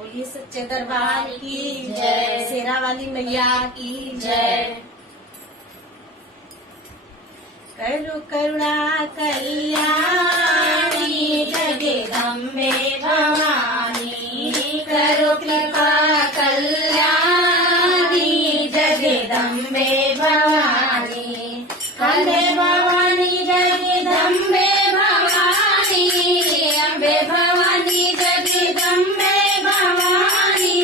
बोलिए सच्चे दरबार की जय, शेरा वाली मैया की जय। करो करुणा कल्याणी जगदम्बे भवानी, करो कृपा कल्याणी जगदम्बे भवानी। अम्बे भवानी जगदम्बे भवानी, अम्बे भवानी जगदम्बे भवानी,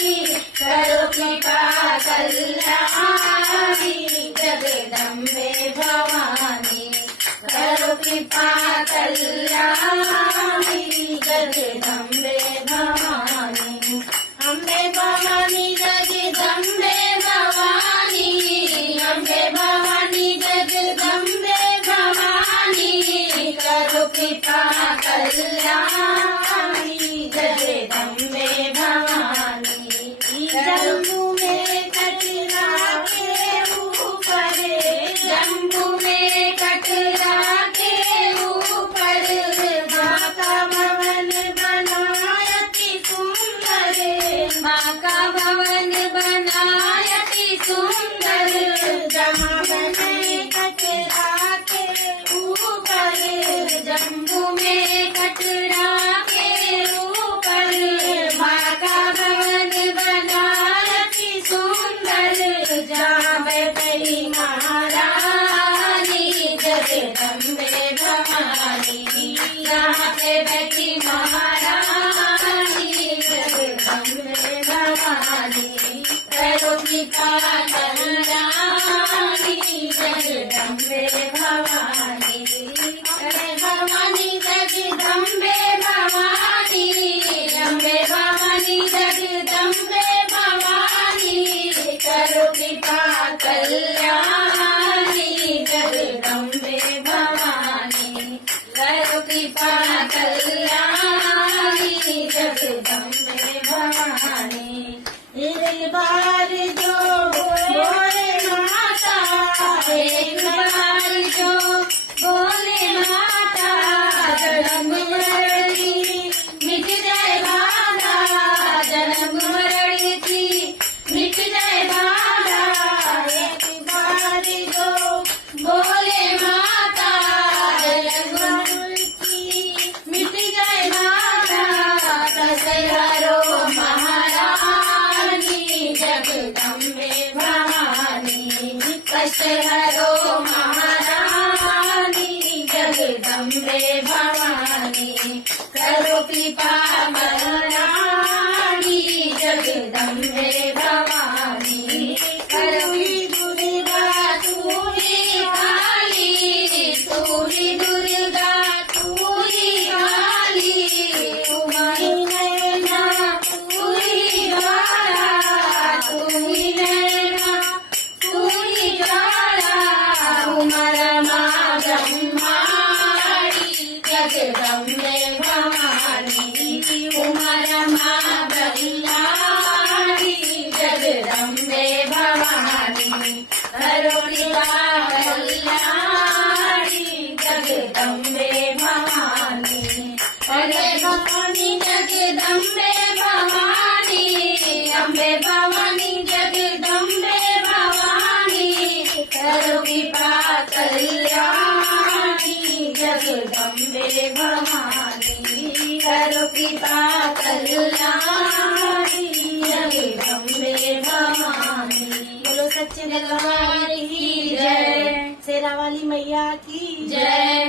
करो कृपा कल्याणी जगदम्बे भवानी, करो कृपा कल्याणी जगदम्बे भवानी। अम्बे भवानी जगदम्बे भवानी, अम्बे भवानी जगदम्बे भवानी, करो कृपा कल्याणी जगदम्बे भवानी। जम्बू में कटरा के ऊपर, जम्बू में कटरा के ऊपर, माँ का भवन बनायति सुंदर, माँ का भवन बनायति सुंदर। जहाँ बने कटरा के ऊपर, जम्बू में कटरा के ऊपर, माँ का भवन बनायति सुंदर। जहाँ बैठी महारानी जगदम्बे भवानी, जहाँ पे बैठी महारानी जगदम्बे भवानी, करो कृपा कल्याणी जगदम्बे भवानी। अम्बे भवानी जगदम्बे भवानी, अम्बे भवानी जगदम्बे भवानी, करो कृपा कल्याणी जगदम्बे भवानी, करो कृपा कल्याणी जगदम्बे भवानी। एक बार जो बोले माता, एक बार जो बोले माता, जन्म मरण मिट जाए बाधा, जन्म मरण की मिट जाए बाधा। एक बार जो बोले माता, जन्म मरण की मिट जाए बाधा। कसहरो महारानी जगदम्बे भवानी, कसहरो महारानी जगदम्बे भवानी, करो कृपा महारानी जगदम्बे भवानी। करो दुर्गा तू ही काली, तू ही दुर्गा तू ही काली, तुम्हारी नैना तू ही ज्वाला, तू ही नैना तू ही ज्वाला। तुम्हारा माँ ब्रह्माणी जगदम्बे भवानी, तुम्हारा माँ ब्रह्माणी जगदम्बे भवानी, करो कृपा कल्याणी जगदम्बे भवानी। अम्बे भवानी जगदम्बे भवानी, अम्बे भवानी जगदम्बे भवानी, करो कृपा कल्याणी जगदम्बे भवानी, करो कृपा कल्याणी जगदम्बे भवानी। बोलो सच्चे दरबार की जय, शेरा वाली मैया की जय।